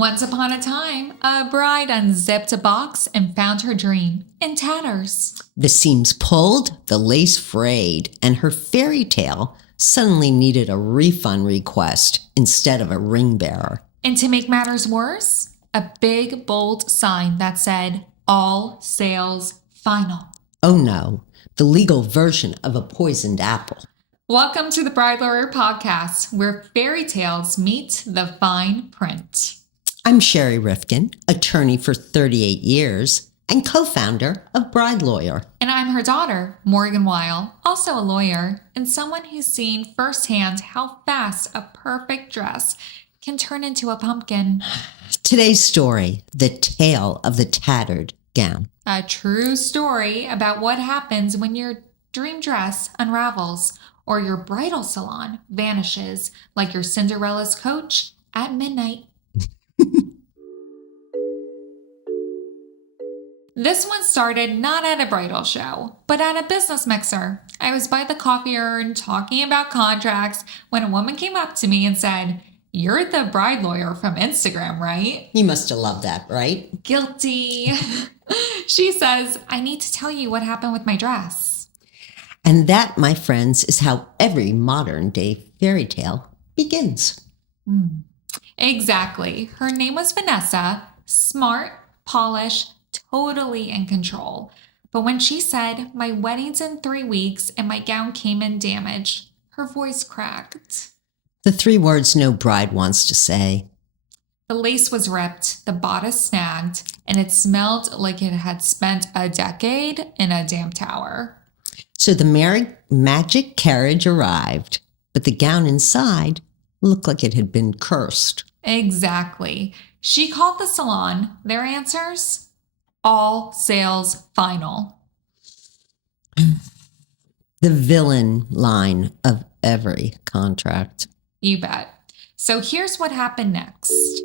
Once upon a time, a bride unzipped a box and found her dream in tatters. The seams pulled, the lace frayed, and her fairy tale suddenly needed a refund request instead of a ring bearer. And to make matters worse, a big, bold sign that said, "All sales final." Oh no, the legal version of a poisoned apple. Welcome to the BrideLawyer Podcast, where fairy tales meet the fine print. I'm Shari Morgan, attorney for 38 years and co-founder of BrideLawyer. And I'm her daughter, Morgan Weil, also a lawyer and someone who's seen firsthand how fast a perfect dress can turn into a pumpkin. Today's story, the tale of the tattered gown. A true story about what happens when your dream dress unravels or your bridal salon vanishes like your Cinderella's coach at midnight. This one started not at a bridal show, but at a business mixer. I was by the coffee urn talking about contracts when a woman came up to me and said, "You're the bride lawyer from Instagram, right?" You must have loved that, right? Guilty. She says, "I need to tell you what happened with my dress." And that, my friends, is how every modern day fairy tale begins. Exactly. Her name was Vanessa, smart, polished, totally in control. But when she said, "My wedding's in 3 weeks and my gown came in damaged," her voice cracked. The 3 words no bride wants to say. The lace was ripped, the bodice snagged, and it smelled like it had spent a decade in a damp tower. So the magic carriage arrived, but the gown inside looked like it had been cursed. Exactly. She called the salon. Their answers? All sales final. The villain line of every contract. You bet. So here's what happened next.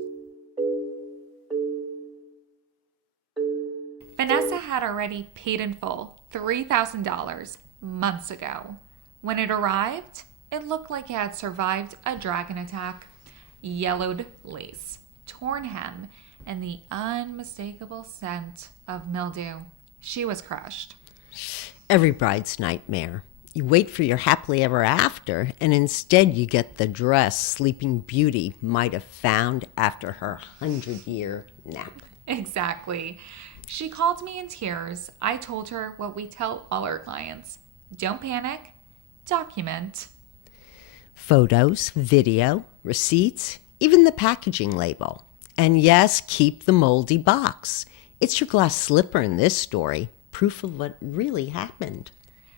Vanessa had already paid in full $3,000 months ago. When it arrived, it looked like it had survived a dragon attack. Yellowed lace, torn hem, and the unmistakable scent of mildew. She was crushed. Every bride's nightmare. You wait for your happily ever after, and instead you get the dress Sleeping Beauty might have found after her 100-year nap. Exactly. She called me in tears. I told her what we tell all our clients. Don't panic. Document. Photos, video, receipts, even the packaging label. And yes, keep the moldy box. It's your glass slipper in this story, proof of what really happened.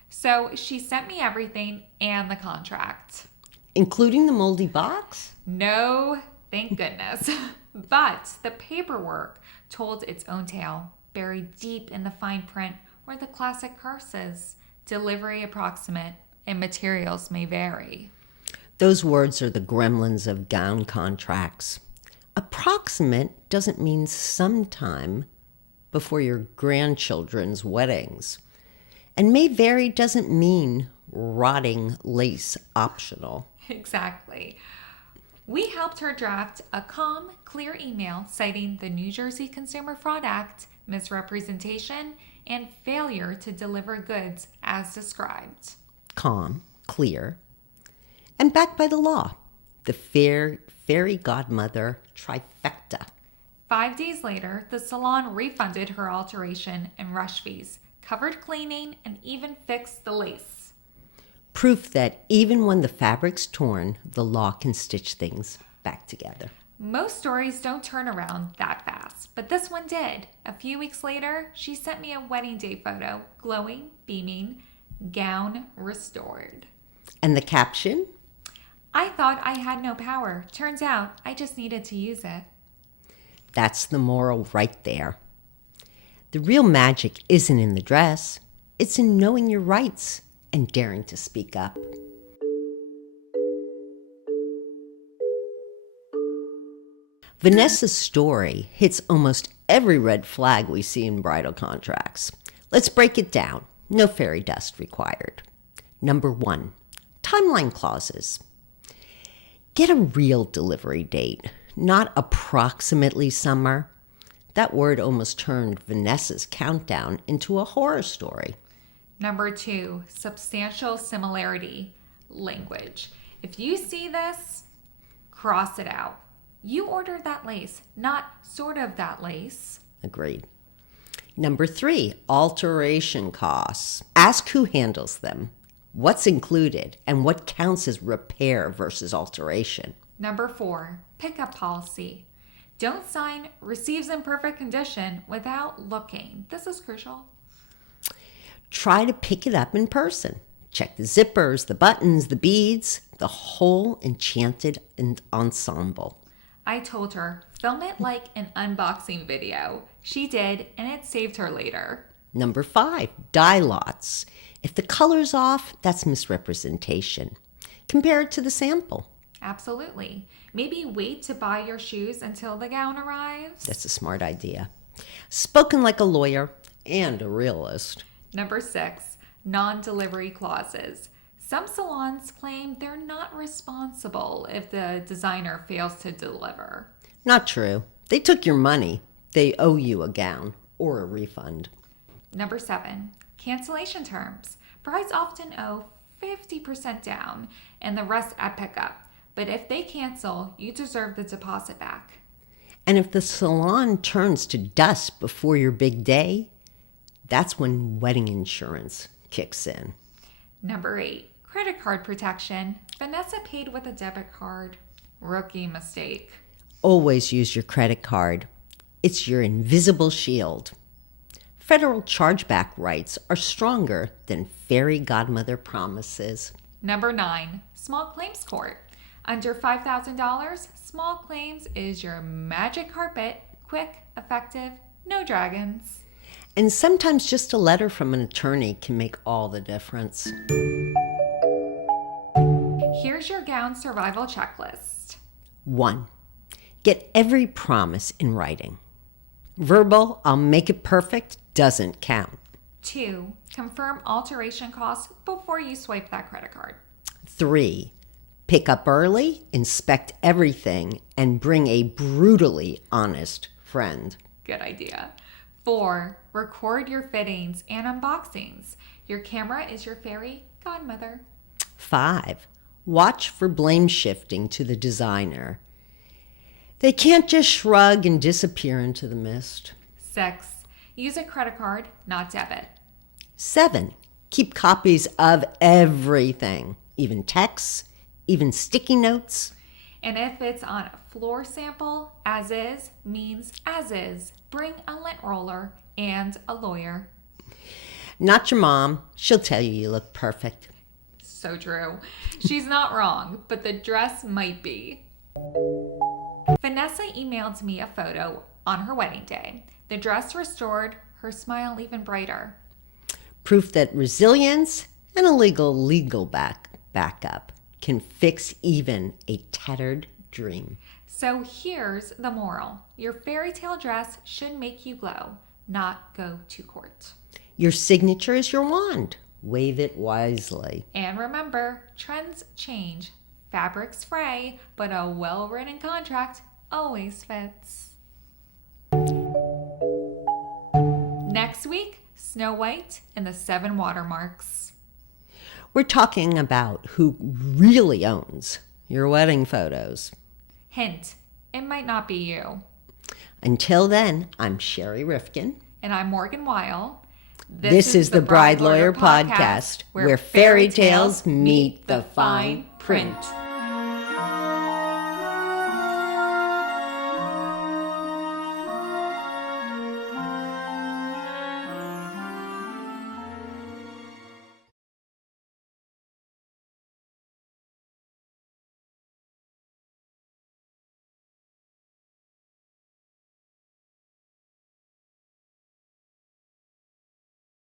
So she sent me everything and the contract. Including the moldy box? No, thank goodness. But the paperwork told its own tale, buried deep in the fine print were the classic curses. Delivery approximate and materials may vary. Those words are the gremlins of gown contracts. Approximate doesn't mean sometime before your grandchildren's weddings. And may vary doesn't mean rotting lace optional. Exactly. We helped her draft a calm, clear email citing the New Jersey Consumer Fraud Act, misrepresentation, and failure to deliver goods as described. Calm, clear, and backed by the law. The fairy godmother trifecta. 5 days later, the salon refunded her alteration and rush fees, covered cleaning, and even fixed the lace. Proof that even when the fabric's torn, the law can stitch things back together. Most stories don't turn around that fast, but this one did. A few weeks later, she sent me a wedding day photo, glowing, beaming, gown restored. And the caption? I thought I had no power. Turns out I just needed to use it. That's the moral right there. The real magic isn't in the dress. It's in knowing your rights and daring to speak up. Vanessa's story hits almost every red flag we see in bridal contracts. Let's break it down. No fairy dust required. Number 1, timeline clauses. Get a real delivery date, not approximately summer. That word almost turned Vanessa's countdown into a horror story. Number 2, substantial similarity language. If you see this, cross it out. You ordered that lace, not sort of that lace. Agreed. Number 3, alteration costs. Ask who handles them, what's included, and what counts as repair versus alteration. Number 4, pickup policy. Don't sign receives in perfect condition without looking. This is crucial. Try to pick it up in person. Check the zippers, the buttons, the beads, the whole enchanted ensemble. I told her, film it like an unboxing video. She did, and it saved her later. Number 5, dye lots. If the color's off, that's misrepresentation. Compare it to the sample. Absolutely. Maybe wait to buy your shoes until the gown arrives. That's a smart idea. Spoken like a lawyer and a realist. Number 6, non-delivery clauses. Some salons claim they're not responsible if the designer fails to deliver. Not true. They took your money. They owe you a gown or a refund. Number 7, cancellation terms. Brides often owe 50% down and the rest at pickup. But if they cancel, you deserve the deposit back. And if the salon turns to dust before your big day, that's when wedding insurance kicks in. Number 8, credit card protection. Vanessa paid with a debit card. Rookie mistake. Always use your credit card. It's your invisible shield. Federal chargeback rights are stronger than fairy godmother promises. Number 9, small claims court. Under $5,000, small claims is your magic carpet. Quick, effective, no dragons. And sometimes just a letter from an attorney can make all the difference. Here's your gown survival checklist. 1, get every promise in writing. Verbal, I'll make it perfect, doesn't count. 2, confirm alteration costs before you swipe that credit card. 3, pick up early, inspect everything, and bring a brutally honest friend. Good idea. 4, record your fittings and unboxings. Your camera is your fairy godmother. 5, watch for blame shifting to the designer. They can't just shrug and disappear into the mist. 6, use a credit card, not debit. 7, keep copies of everything, even texts, even sticky notes. And if it's on a floor sample, as is means as is. Bring a lint roller and a lawyer. Not your mom. She'll tell you look perfect. So true. She's not wrong, but the dress might be. Vanessa emailed me a photo on her wedding day. The dress restored her smile even brighter. Proof that resilience and a legal backup can fix even a tattered dream. So here's the moral. Your fairy tale dress should make you glow, not go to court. Your signature is your wand. Wave it wisely. And remember, trends change, fabrics fray, but a well-written contract always fits. Next week, Snow White and the 7 watermarks. We're talking about who really owns your wedding photos. Hint, it might not be you. Until then, I'm Shari Rifkin. And I'm Morgan Weil. This is the BrideLawyer Podcast, where fairy tales meet the fine print.